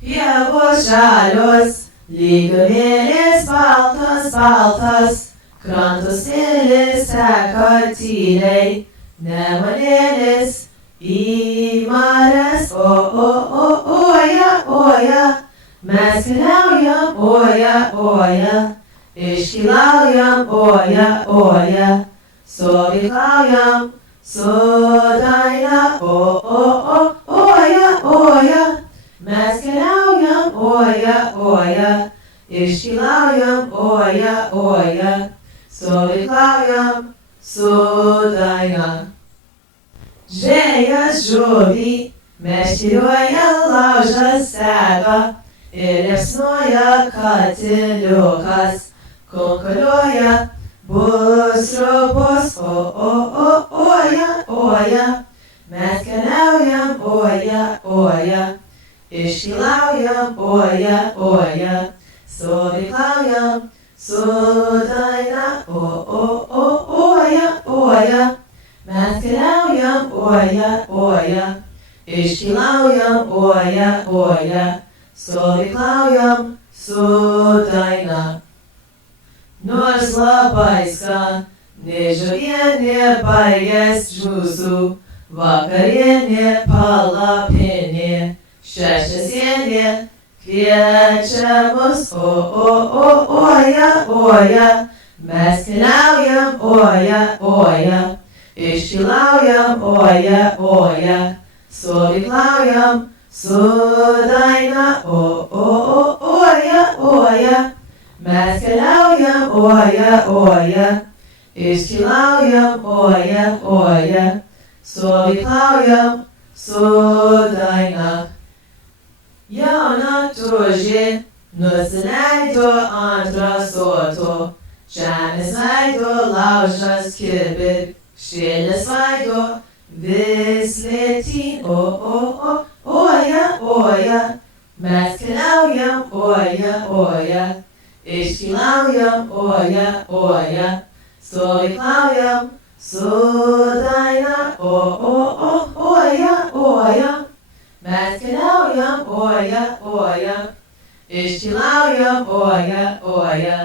Pievos žalios, lygumėlės baltos, baltos, krantų smėlis teka tyliai, nemunėlis į marias, oja, oja, mes keliaujam, oja, oja, iškylaujam, oja, oja, stovyklaujam su daina, oja, oja, mes keliaujam, oja, oja, iškylaujam, oja, oja, stovyklaujam su daina. Žvėjas žuvį, meškerioja laužas sega ir liepsnoja katiliukas, konkuliuoja bus sriubos, oja, oja, mes keliaujam, oja, oja, iškylaujam, oja, oja, stovyklaujam su daina, oja, oja, mes keliaujam, oja, oja, iškylaujam, oja, oja, stovyklaujam su daina. Nors labai skani žuvienė baigės mūsų, vakarienė palapinė, šešiasienė kviečia mus, oja, oja, mes keliaujam, oja, oja, iškylaujam, oja, oja, stovyklaujam su daina, oja, oja, mes keliaujam, oja, oja, iškylaujam, oja, oja, stovyklaujam su daina. Jauna tužė nusileido ant rasoto, žemės veido laužas kibir, šėlės veido vis lėtyn, oja, oja, mes keliaujam, oja, oja, iškylaujam, oja, oja, stovyklaujam su daina, oja, oja, mes keliaujam, oja, oja, iškylaujam, oja, oja,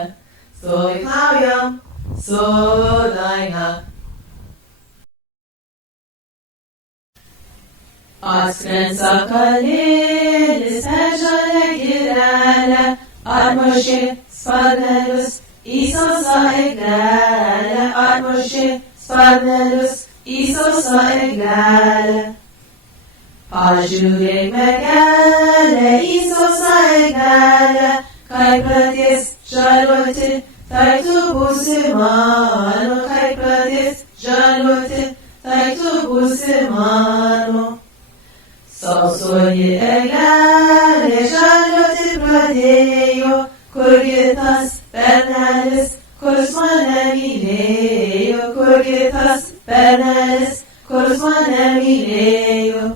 stovyklaujam su daina. Atskrend sakalėlis per žalią girelę, atmušė sparnelius į sausą eglelę, atmušė sparnelius į sausą eglelę. Pažiūrėk mergelė į sausą eglelę, kai pradės žaliuoti, tai tu būsi mano, kai pradės žaliuoti, tai tu būsi mano. Sausoji eglelė žaliuoti pradėjo, kurgi tas bernelis, kurs mane mylėjo, kurgi tas bernelis, kurs mane mylėjo.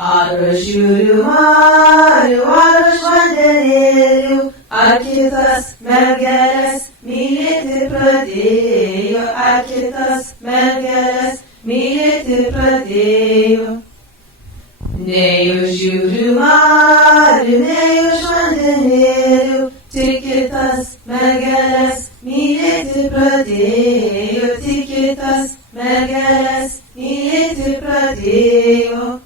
Ar aš žiūriu marių, ar aš vandenėlių, ar kitas mergelės mylėti pradėjo, ar kitas mergelės mylėti pradėjo. Nei už žiūriu marių, nei už vandenėlių, tik kitas mergelės mylėti pradėjo, tik kitas mergelės mylėti pradėjo.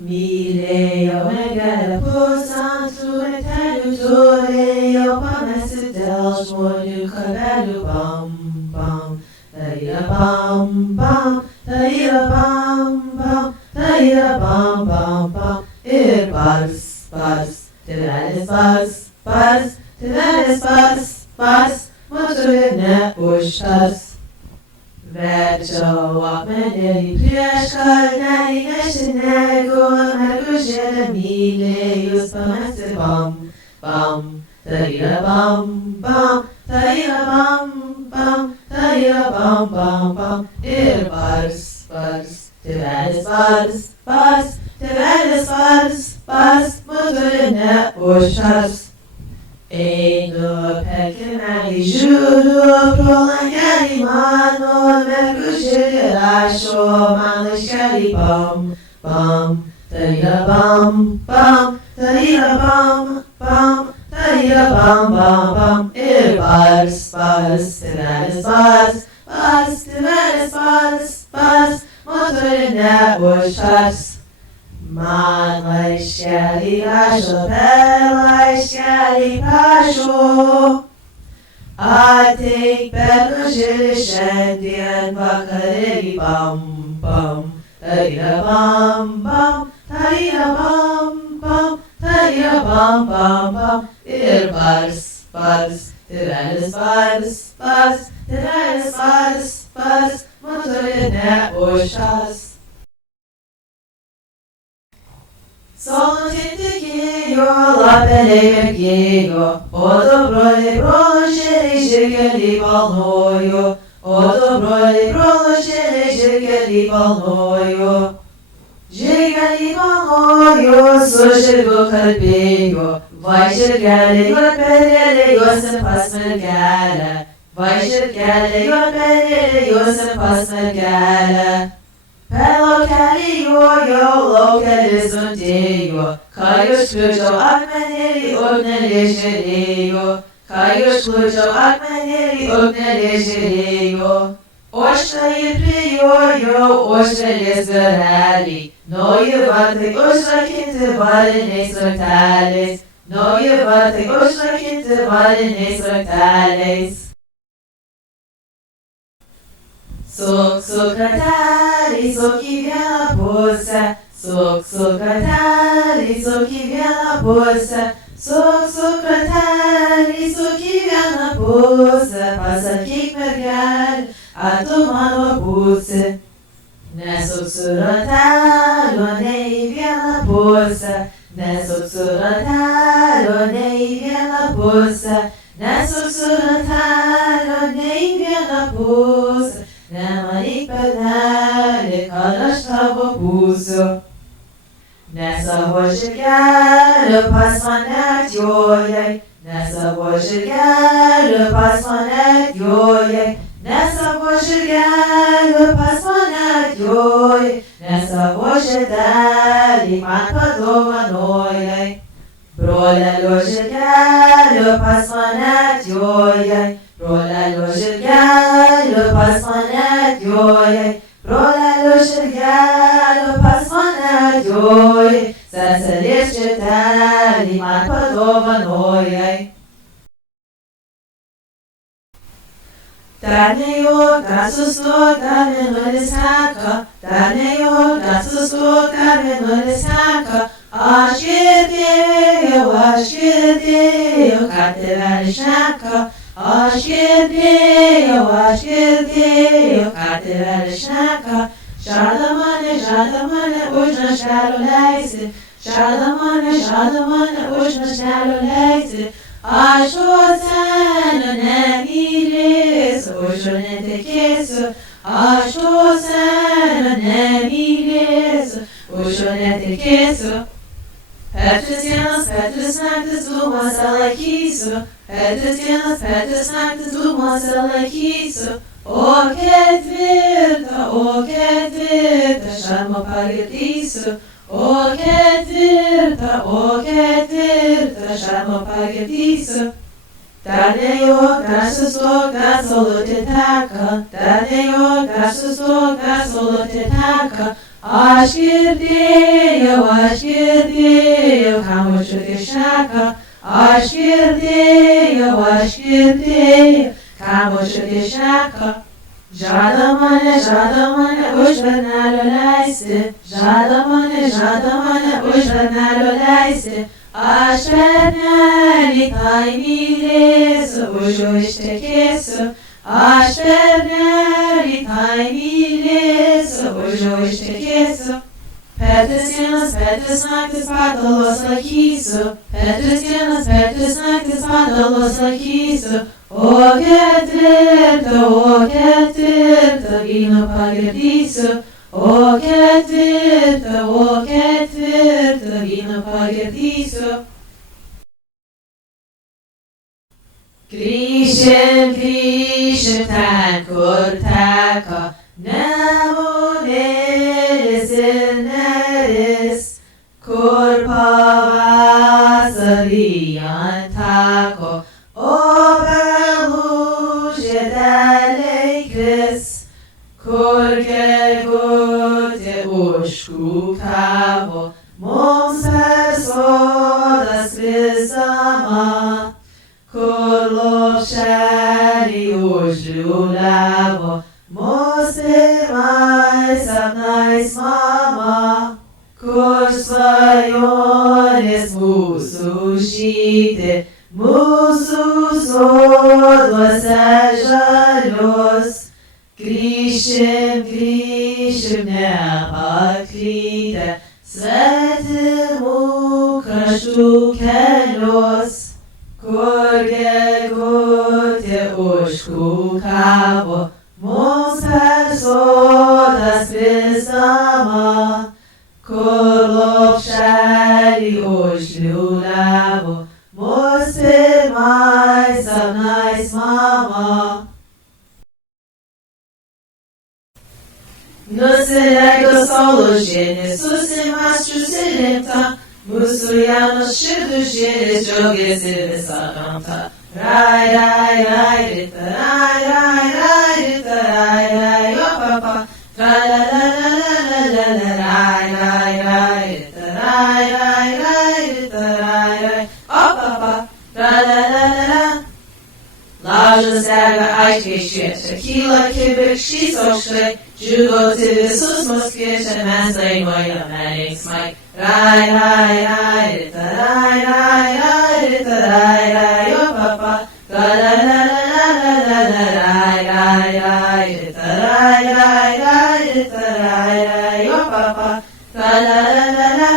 Mylėjau mergelę pusantrų metelių, turėjau pamesti dėl žmonių kabelių, bam, bam, tai yra bam, bam, tai yra bam, bam, tai yra bam, bam, bam, ir bars, bars, tėvelis bars, bars, tėvelis bars, bars, moterį neužtars. Verčiau akmenėlį prieš kalnelį nešti, negu mergužėlę mylėjus pamesti, bam, bam, tai yra bam, bam, tai yra bam, bam, tai yra bam, bam, bam, ir bars, bars, tėvelis bars, bars, tėvelis bars, bars, moterį neužtars. Einu per kiemelį žiūriu pro langelį mano, mergužėlė rašo man laiškelį bam, bam, tarira bam, bam, tarira bam, bam, tarira bam, bam, bam. Ir bars, bars, tėvelis bars, bars, tėvelis bars, bars, motorinė užkars. Man laiškelį rašo, per laiškelį prašo, ateik mergužėlė šiandien vakarėlį bam, bam, tarira bam, bam, tarira bam, bam, tarira bam, bam, bam. Ir bars, bars, tėvelis bars, bars, tėvelis bars, bars, motorinė užkars. Saulutė tekėjo, lapeliai mirgėjo, o du broliai brolužėliai žirgelį balnojo, o du broliai brolužėliai žirgelį balnojo. Žirgelį balnojo, su žirgu kalbėjo, vai žirgelė juodperėlė juosim pas mergelę, vai žirgelė juodperėlė juosim pas mergelę. Per laukelį jojo, laukelis nutėjo, kai užkliudžiau akmenėlį, ugnelė žėrėjo, kai užkliudžiau akmenėlį, ugnelė žėrėjo. O štai prijojo užvelės garelį, nauji vartai užrakinti variniais rakteliais, nauji vartai užrakinti variniais rakteliais. Suk rateliai, suk į vieną pusę, suk rateliai, suk į vieną pusę, suk rateliai, suk į vieną pusę, pasakyk mergelė, ar tu mano būsi. Nesuk su rateliu nei į vieną pusę, nesuk su rateliu nei į vieną pusę, nesuk su rateliu nei į vieną pusę. Nemanyk berneli, kad aš tavo būsiu. Ne savo žirgeliu pas mane atjojai, ne savo žirgeliu pas mane atjojai, ne savo žirgeliu pas mane atjojai, ne savo žirgelį man padovanojai. Brolelio žirgeliu pas mane atjojai, brolelio žirgeliu pas mane atjojai, brolelio žirgeliu pas mane atjojai, seselės žirgelį man padovanojai. Dar nejuokas sustok, dar mėnulis teka, dar nejuokas sustok, dar mėnulis teka. Aš girdėjau, kad tėvelis šneka, aš girdėjau, kad tėvelis šneka. Žada mane už našlelio leisti, žada mane už našlelio leisti. Aš to senio nemylėsiu, už jo netekėsiu, aš to senio nemylėsiu, už jo netekėsiu. Per 3 dienas, per 3 naktis dūmuose laikysiu, per 3 dienas, per 3 naktis dūmuose laikysiu. O ketvirtą šarmo pagirdysiu, o ketvirtą šarmo pagirdysiu. Dar nejuokas sustok, dar saulutė teka, dar nejuokas sustok, dar saulutė teka. Aš girdėjau, ką močiutė šneka, aš girdėjau, ką močiutė šneka. Žada mane už bernelio leisti, žada mane už bernelio leisti. Aš bernelį tai mylėsiu, už jo ištekėsiu, aš bernelį tai mylėsiu, už jo ištekėsiu. Per 3 dienas, per 3 naktis patalos laikysiu, per 3 dienas, per 3 naktis patalos laikysiu. O ketvirtą vyno pagirdysiu, o ketvirtą vyno pagirdysiu. Grįšim, grįšim ten, kur teko Nemunėlis ir neris, kur pavasarį ant tako obelų žiedeliai kris, kur gegutė užkūkavo mums per sodą skrisdama, kur lopšelį užliūliavo mūs pirmais sapnais mama, kur svajonės mūsų žydi, mūsų soduose žalios. Grįšim, grįšim nepaklydę, svetimų kraštų kelios, kur gegutė užkūkavo mums per sodą skrisdama, kur lopšelį užliūliavo mūs pirmais sapnais mama. Nusileido saulėžėlė, susimąsčiusi rimta, mūsų jaunos širdų žėlės džiaugiasi visą gamtą. Rai, rai, rai, rita, rai, rai, rai, rita, rai, rai, jo papa. Tra la la la la la la la, rai, rai, rai, rita, rai, rai, rai, rita, rai, rai, o papa. Tra la la la la. Laužas dega aiškiai šviečia, kyla kibirkštys aukštai, džiūgauti visus mus kviečia, mes dainuojame linksmai. Rai, rai, rai, rita, rai, rai, rai, rita, rai, rai, jo papa. La la la la la la la la, rai, rai, rai, rita, rai, rai, rai, rita, rai, rai, jo papa. La la la la la.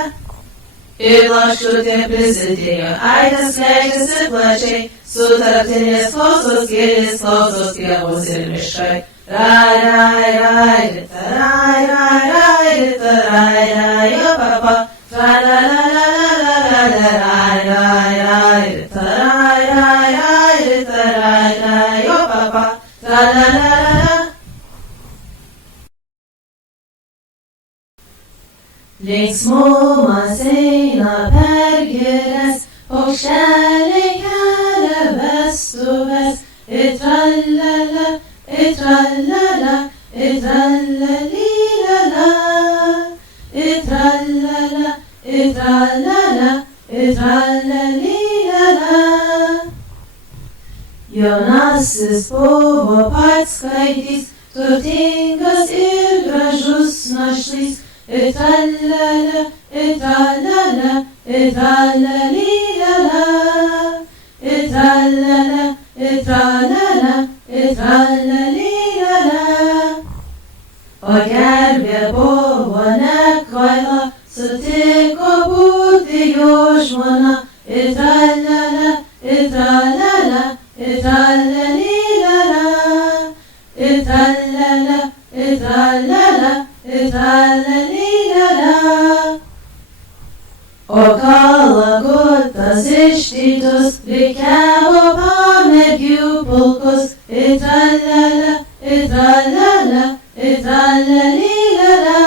Ir lakštutė prisidėjo, aidas skleidžiasi plačiai, sutartinės klausos gėlės, klausos pievos ir miškai. Rai, rai, rai, rita, rai, rai, rai, rita, rai, rai, jo papa. Tra la la la la la la la, rai, rai, rai, rita, rai, rai, rai, rita, rai, rai, jo papa. Tra la la la la. Linksmumas eina per girias, paukšteliai kelia vestuves, ir tralala, ir tralala, ir tralalilala, ir tralala, ir tralala, ir tralalilala. Jaunasis buvo pats skaitys, turtingas ir gražus našlys, ir tralala, ir tralala, ir tralalilala, ir tralala, ir tralala, ir tralalilala. O gerbė buvo nekvaila, sutiko būti jo žmona, ir tralala, ir tralala, ir tralalilala, ir tralala, ir tralala, ir tralalilala. O kalakutas ištytus rikiavo pamergių pulkus, ir tralala, ir tralala, ir tralalilala,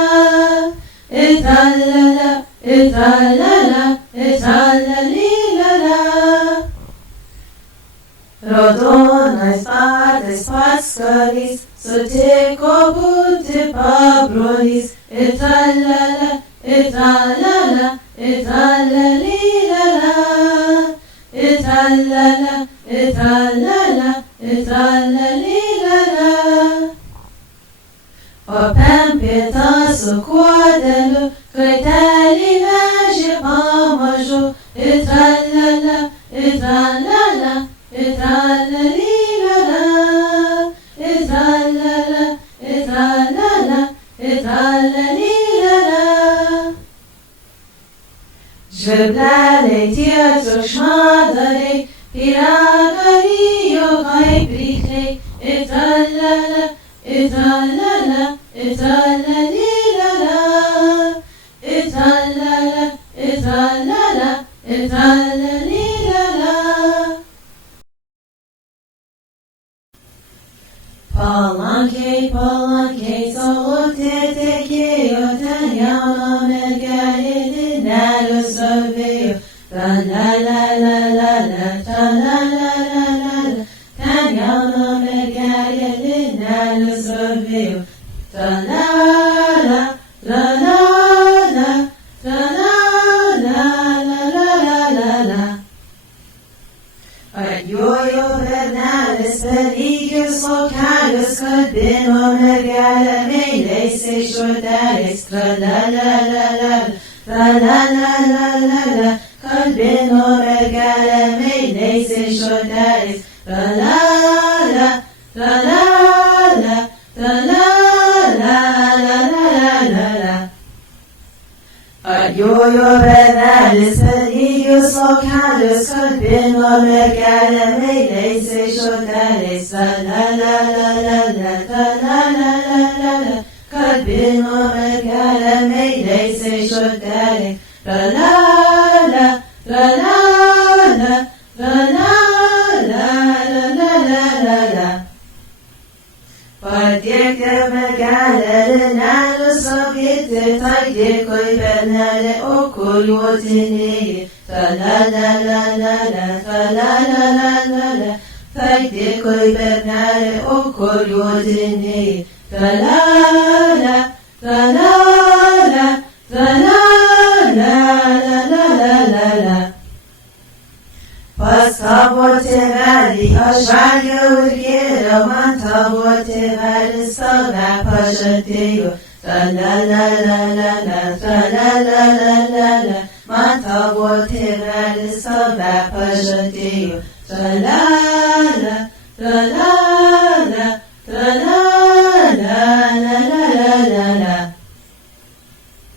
ir tralala, ir tralala, ir tralalilala. Raudonais batais pats karys sutiko būti pabrolys, ir tralala, ir tralala, ir tralalilala, ir tralala, ir tralala, ir tralalilala. O pempėta su kuodeliu kraitelį vežė pamažu, ir tralala, ir tralala, ir tralalilala, ir tralala, ir tralala, ir tralalilala. Žvirbleliai tie triukšmadariai, pyragą rijo kaip rykliai, ir tralala, ir tralala, ir tralalilala, ir tralala, ir tralala, ir tralalilala. jauna mergelė nelius rovėjo, ta la la la la la, ta la la la la la, ten jauna mergelė nelius rovėjo, ta la la la la la, ta la la la la la la. Atjojo bernelis per lygius laukelius, kalbino mergelę meiliaisiais žodeliais, tra la la la la, tra la la la la la, kalbino mergelę meiliaisiais žodeliais, tra la la, tra la la, tra la la la la la la. Atjojo bernelis per lygius laukelius, kalbino mergelę meiliaisiais žodeliais, ta la la la la la, ta la la la la la, kalbino mergelę meiliaisiais žodeliais, ta la la la la la, ta la la la la la la. Patiekė mergelė linelius apgėti, tai dėkui bernelė, o kuriuotinėjai, ta la la la la la, ta la la la la la, tai dėkui bernelė, o kuriuotinėjai, ta la la, ta la la, ta la la la la la la la. Pas tavo tėvelį aš valgiau ir gėriau, man tavo tėvelis tave pažadėjo, ta la la la la la, ta la la la la la, man tavo tėvelis tave pažadėjo, ta la la, ta la la, ta la la la la la la.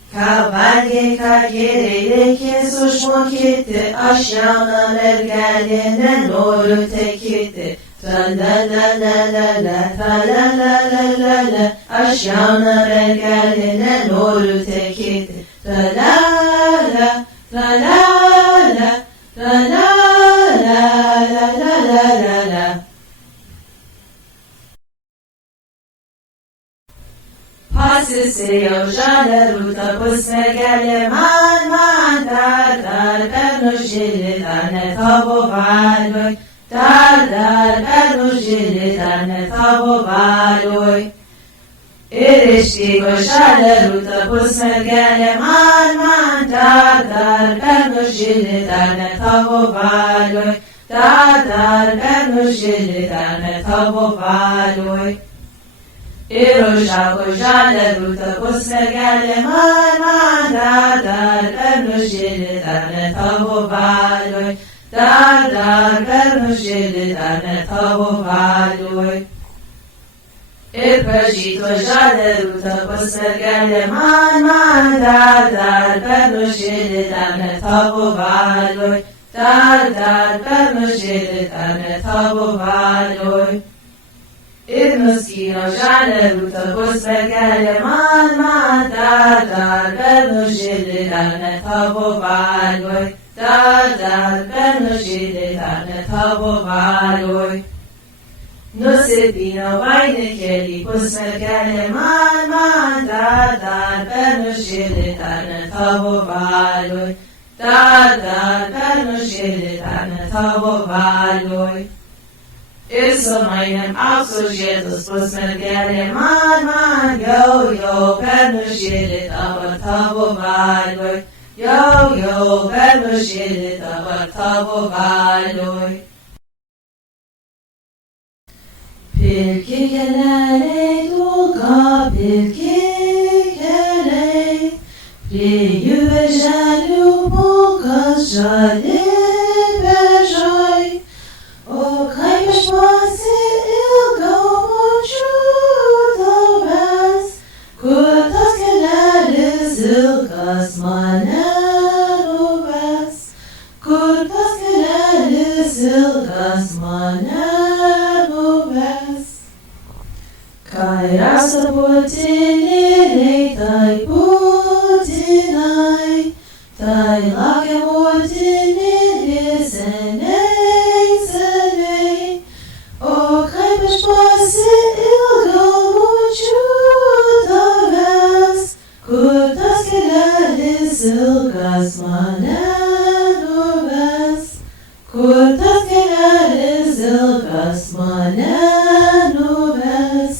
Ką valgei, ką gėrei, reikės užmokėti, aš jauna mergelė nenoriu tekėti, ta la la la la la, ta la la la la la, aš jauna mergelė nenoriu tekėti, ta la la, ta la la, ta la la la la la la la. Pasisėjau žalią rūtą pusmergelė, man dar per nužylį, dar ne tavo valioj, dar per nužylį, dar ne tavo valioj. Ir išdygo žalią rūtą pusmergelė, man dar per nužylį, dar ne tavo valioj, dar per nužylį, dar ne tavo valioj. Ir užaugo žalią rūtą pusmergelė, man dar per nužylį, dar ne tavo valioj, dar per nužylį, dar ne tavo valioj. Ir pražyto žalią rūtą pusmergelė, man dar per nužylį, dar ne tavo valioj, dar per nužylį, dar ne tavo valioj. Ir nuskyno žalią rūtą pusmergelė, man dar per nužylį, dar ne tavo valioj, dar per nužylį, dar ne tavo valioj. Nusipyno vainikėlį pusmergelė, man dar per nužylį, dar ne tavo valioj, dar per nužylį, dar ne tavo valioj. Ir sumainėm aukso žiedus pusmergelė, man jau per nužylį, dabar tavo valioj, jau per nužylį, dabar tavo valioj. Pilki keliai, dulka pilki keliai, prie jų berželių pulkas žali beržai. O kaip aš pasiilgau močiutės tavęs, kur tas kelelis ilgas mane nuves, kur tas kelelis ilgas mane nuves. Kai rasa būtinėliai, tai būtinai, tai laukia motinėlė seniai. Pasiilgau močiutės tavęs, kur tas kelias ilgas mane nuves, kur tas kelias ilgas mane nuves.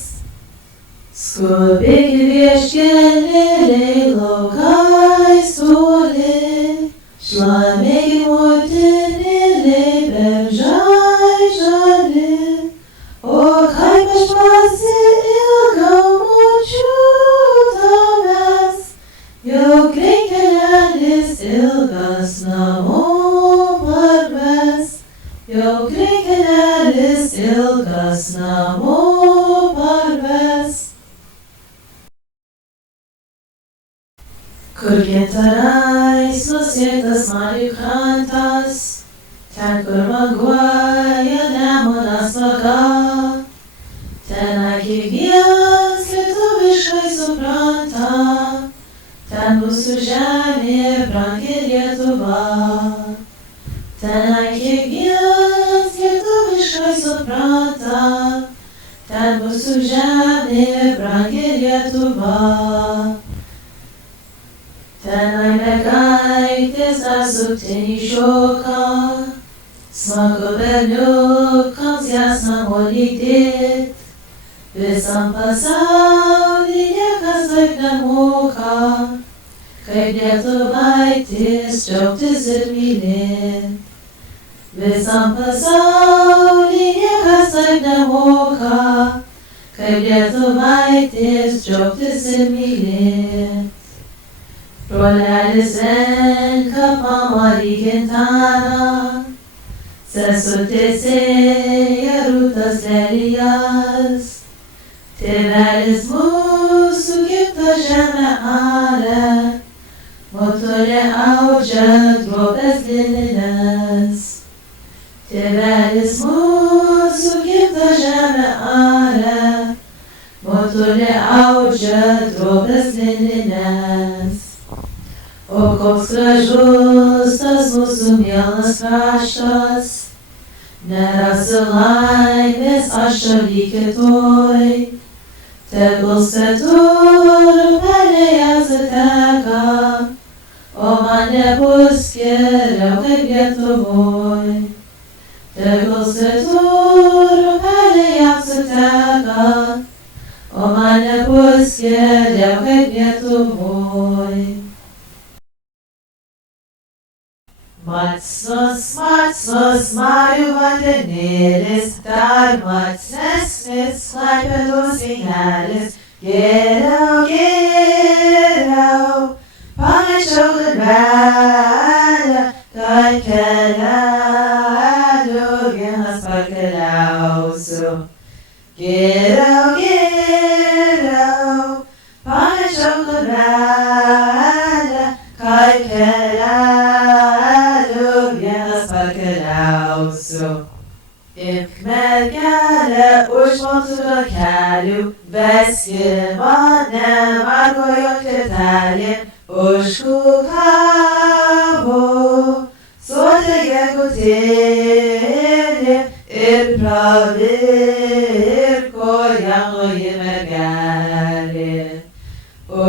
Skubėkit vieškeliniai laukais toli, šlamėkit motinėliai beržai žali, o kaip aš pasiilgau močiutės, jau greit kelelis ilgas namo parves, jau greit kelelis ilgas namo parves. Kur gintarais nusėtas marių krantas, ten kur banguoja Nemunas vaga, tenai kiekvienas lietuviškai supranta, ten mūsų žemė brangi Lietuva. Tenai kiekvienas lietuviškai supranta, ten mūsų žemė brangi Lietuva. Tenai mergaitės dar suktinį šoka, smagu berniukams jas namo lydėt, visam pasauly niekas taip nemoka, kaip lietuvaitės džiaugtis ir mylėt. Visam pasauly niekas taip nemoka, kaip lietuvaitės džiaugtis ir mylėt. Brolelis renka pamarį gintarą, sesutė sėja rūtas lelijas, tėvelis mūsų gimtą žemę arė, motulė audžia drobes linines. Tėvelis mūsų gimtą žemę arė, motulė audžia drobes linines. O koks gražus tas mūsų mielas kraštas, nerasiu laimės aš šaly kitoj, tegul svetur pelėjas ateka, o man nebus geriau kaip Lietuvoj. Tegul svetur pelėjas ateka, o man nebus geriau kaip Lietuvoj. Matsnus, matsnus, marių vandenėlis, dar matsnesnis Klaipėdos vynelis. Geriau, geriau, pamačiau galvelę, kad keleliu vienas pakeliausiu. Geriau, geriau, pamačiau galvelę, kad keleliu vienas pakeliausiu. Imk mergelę už mūsų kelių, veski mane margojo klėtelėn, užkukavo suotė gegutėlė ir pravirko jaunoji mergelė.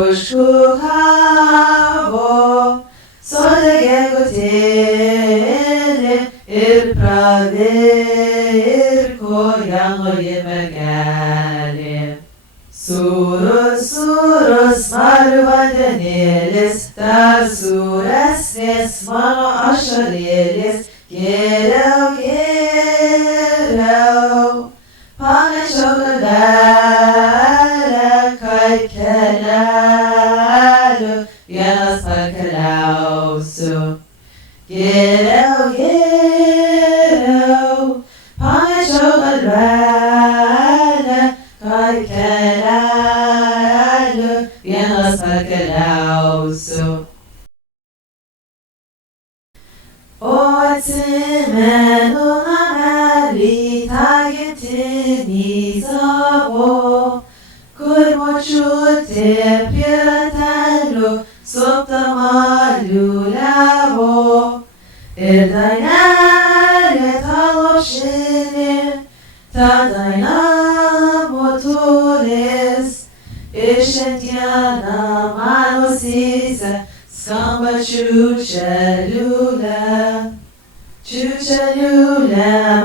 Užkukavo suotė gegutėlė ir pravirko jaunoji mergelė. Sūrus, sūrus marių vandenėlis, dar sūresnės mano ašarėlės. Geriau, geriau, pamečiau galvelę, kaip keleliu vienas pakeliausiu. Geriau, geriau, pamečiau galvelę, kaip keleliu vienas pakeliausiu. O atsimenu namelį tą gimtinį savo, kur močiutė prie ratelių suptama liuliavo. Ir dainelė ta lopšinė, ta daina motulės, ir šiandieną man ausyse Skamba čiūčia liulė,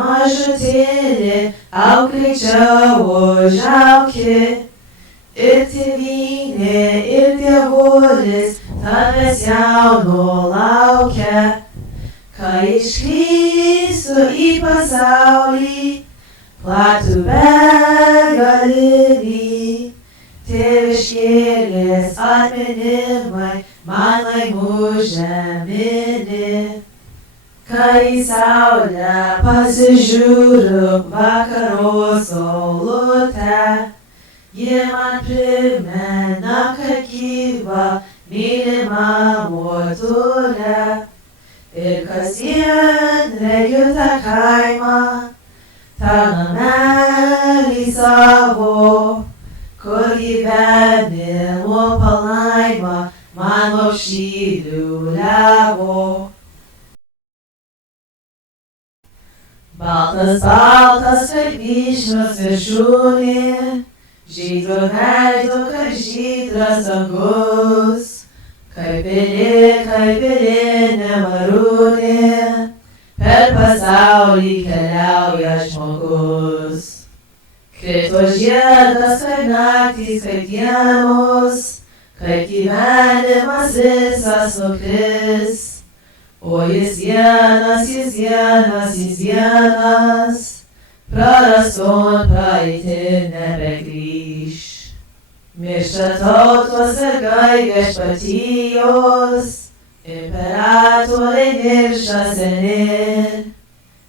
mažutėlė, auk greičiau užaukė. Ir tėvynė, ir dievulis tavęs jauno laukia, kai išlįsiu į pasaulį, platų begalinį. Tėviškėlės atminimai man laimų žeminį. Kai į saulę pasižiūriu vakaro saulutę, ji man primena, kad gyva mylimą motulę. Ir kasdien regiu tą kaimą, tą namelį savo, kur gyvenimo palaima man lopšylių levo. Baltas, kaip vyšnios viršūnė, žydro veido, kaip žydras dangus, kaip pilinė marūnė, per pasaulį keliauja žmogus. Krito žiedas, kaip naktys, kaip dienos, kaip gyvenimas visas nukris. O jis vienas, praraston praeitin nebegrįš. Miršta tautos ir viešpatijos, imperatoriai miršta seni.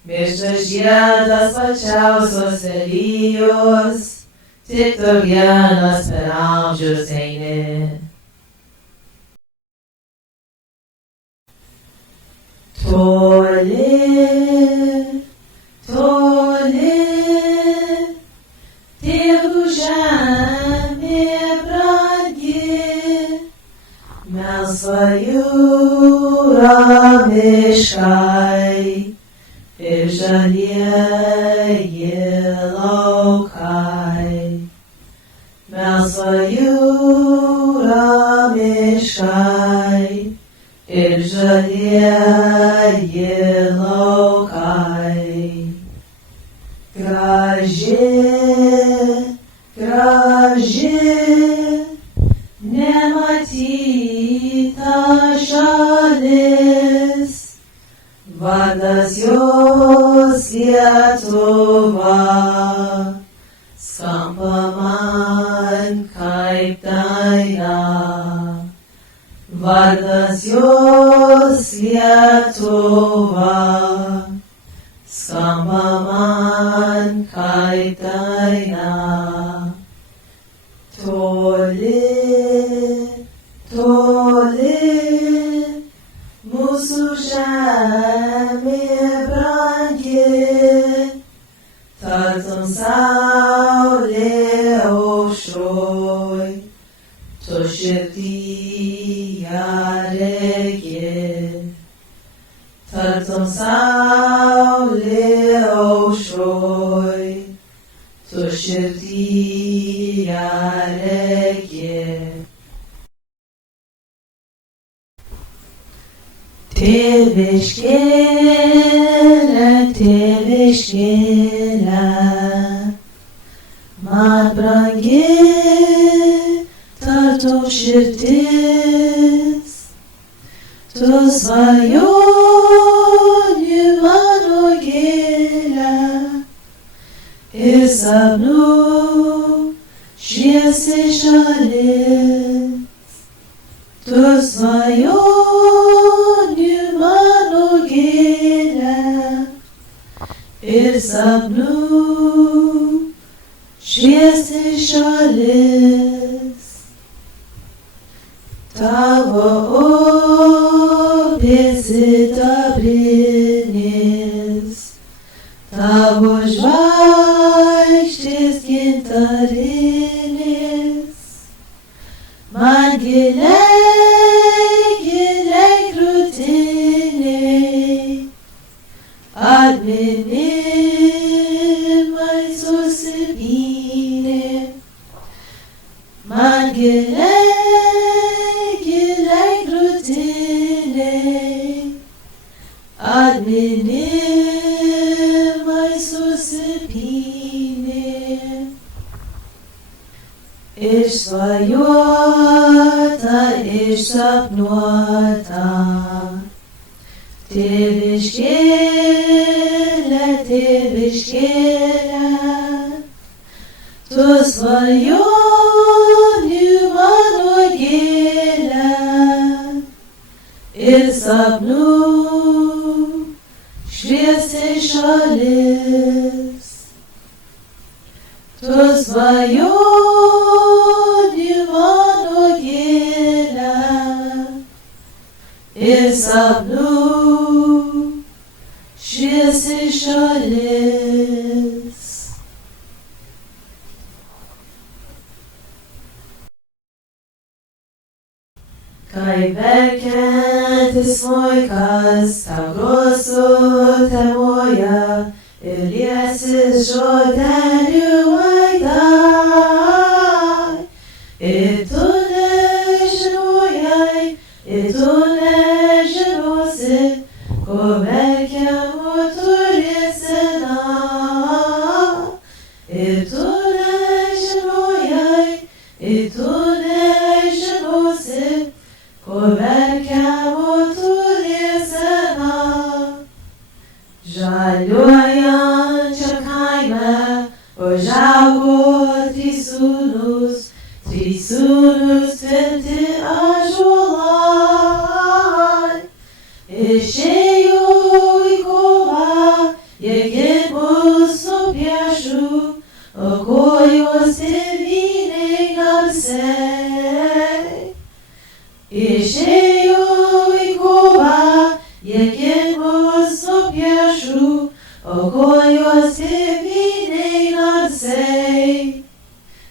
Miršta žiedas pačiausios elijos, tik tu vienas per amžius eini. Toli, tėvų žemė brangi, melsva jūra miškai ir žalieji laukai. Melsva jūra miškai ir žalieji laukai. Graži, nematyta šalis, vardas jos Lietuva, skamba man kaip daina. Vardas jos Lietuva, skamba man kaip daina. Toli, mūsų žemė brangi, tartum saulė aušroj, tu širdyje regi. Tartum saulė aušroj, tu širdyje regi. Tėviškėlė, man brangi, tartum širdis, tu svajonių mano gėlė ir sapnų šviesi šalis. Tu svajonių mano gėlė ir sapnų šviesi šalis. Tavo upės sidabrinės, tavo žvaigždės gintarinės, man giliai krūtinėj atminimai susipynė. Man giliai krūtinėj tyliai atminimai susipynė. Išsvajota, išsapnuota, tėviškėlė, tėviškėlė, tu svajonių mano gėlė ir sapnų šviesi šalis. Tu svajonių mano gėlė ir sapnų šviesi šalis. Kai verkiantis smuikas tau grosų temoja ir liesis žodelių aidai, ir tu nežinojai, ir tu nežinosi, ko verkiamo turėsi ir tu nežinojai, ir tu nežinosi, ko verkiamo turėsi žaliuojančiam kaime užaugo trys sūnus tvirti ąžuolai. Išėjo į kovą, jie ginklus nuo priešų, aukojos tėvynei narsiai. Išėjo į kovą, jie ginklus nuo priešų, aukojos tėvynei narsiai.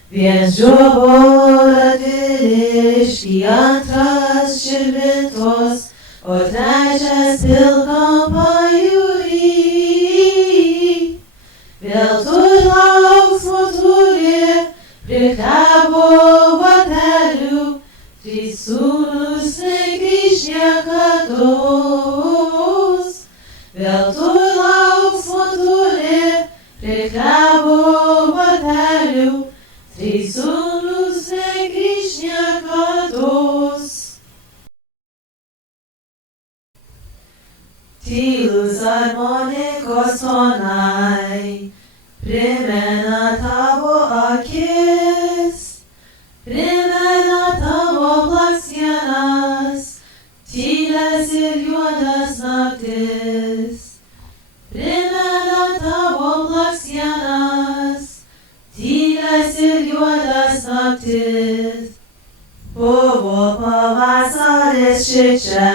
Viens žuvo Radvilišky, antras Širvintos, o trečias pilkam pajūry. Veltui lauksmo turi prie klebo batelių, trys sūnus negrįš niekados. Veltui lauksmo turi prie klebo batelių, trys sūnus negrįš niekados. Tylus armonikos tonai primena tavo akis, primena tavo blakstienas, tylias ir juodas naktis. Primena tavo blakstienas, tylias ir juodas naktis. Buvo pavasaris šičia,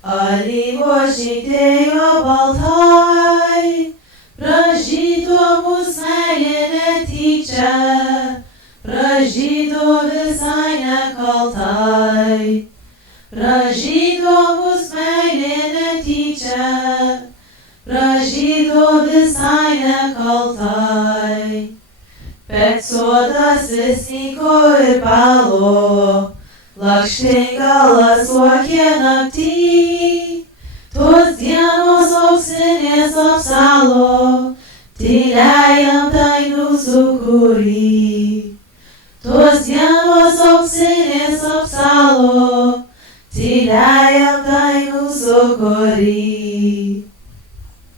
alyvos žydėjo baltai, pražydo mus meilė netyčia, pražydo visai nekaltai. Pražydo mus meilė netyčia, pražydo visai nekaltai. Peksodas įsnyko ir balo, lakštingalas suokė naktį, tos dienos auksinės apsalo, tyliajam dainų sūkury. Tos dienos auksinės apsalo, tyliajam dainų sūkury.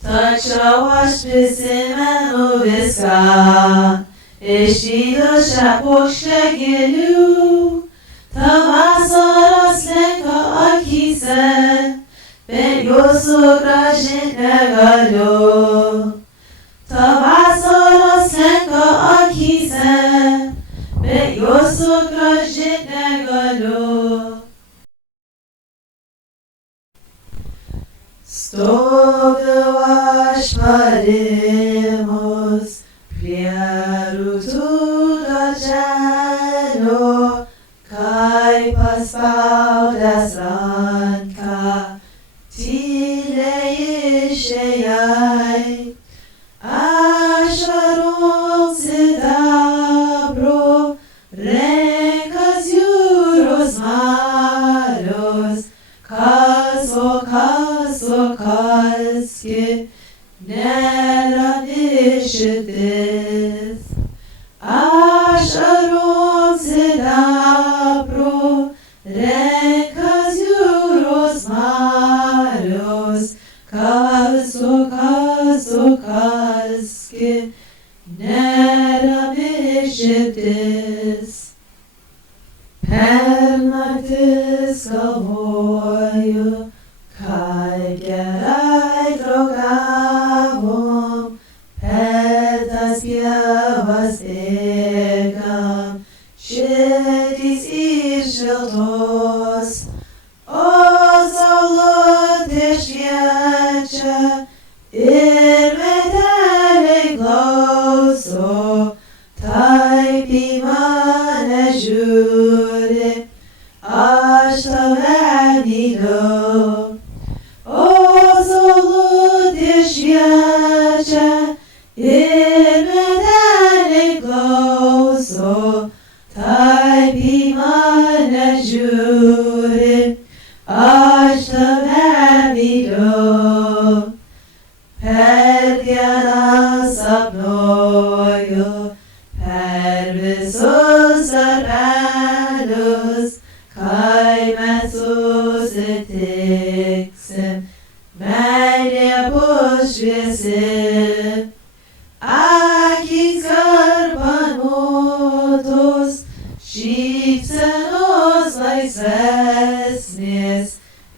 Tačiau aš prisimenu viską, išvydo šią puokštę gėlių. Ta vasaros slenka akyse, bet jos sugrąžint negaliu. Ta vasaros slenka akyse, bet jos sugrąžint negaliu. Stoviu aš parimus prie rūtų darželio, kai paspaudęs ranką tyliai išėjai. Ašarom sidabro, renkas jūros marios, Sokalski, nerami širdis, ašarom sidabro, renkas jūros marios, Sokalski, nerami širdis. Per naktis galvoju, kaip gerai draugavom, per tas pievas bėgam, širdys iššiltos, o saulutė šviečia ir medeliai klauso, taip į mane žiūri, aš tave myliu. O saulutė šviečia ir medeliai klauso, taip į mane žiūri, aš tave myliu. Per dieną sapnuoju, per visus darbelius, kai mes susitiksim, meilė bus šviesi. Akys garbanotos, šypsenos laisvesnės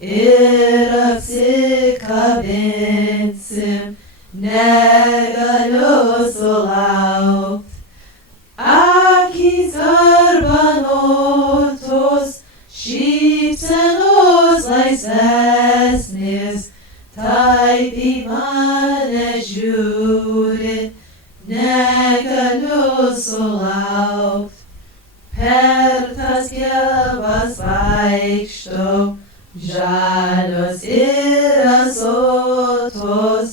ir apsikabinsim, negaliu sulaukt. Akys garbanotos, šypsenos laisvesnės, taip į mane žiūri, negaliu sulaukt. Per tas pievas vaikštau, žalios ir asotos,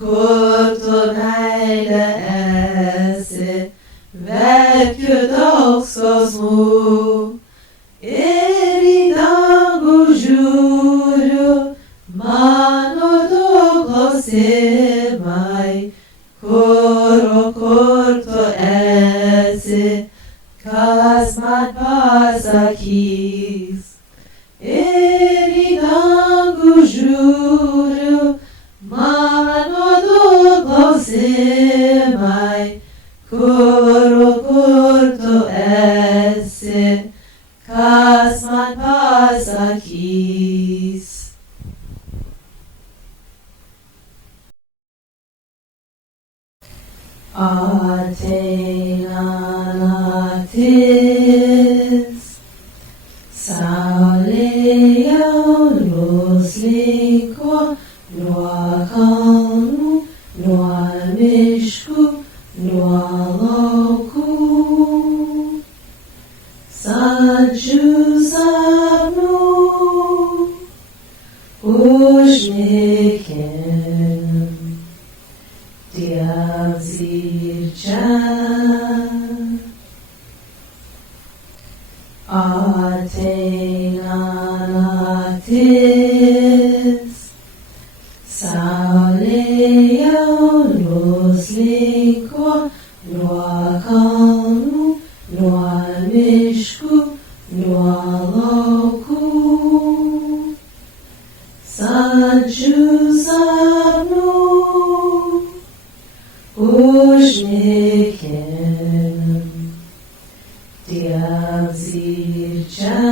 kur tu meilė esi, verkiu daug skausmų. Ir į dangų žiūriu, mano du klausimai, kur tu esi, kas man pasakys. Ir į dangų žiūriu, mano du klausimai, kur tu esi, kas man pasakys. Ateina naktis, saulė jau nuslinko nuo kalnų, nuo miškų, nuo laukų. Saldžių sapnų užmigim, Dievs ir čia. Ateina naktis, saulė jau nuslinko nuo kalnų, nuo miškų, nuo laukų. Saldžių sapnų užmigim, Dievs ir čia.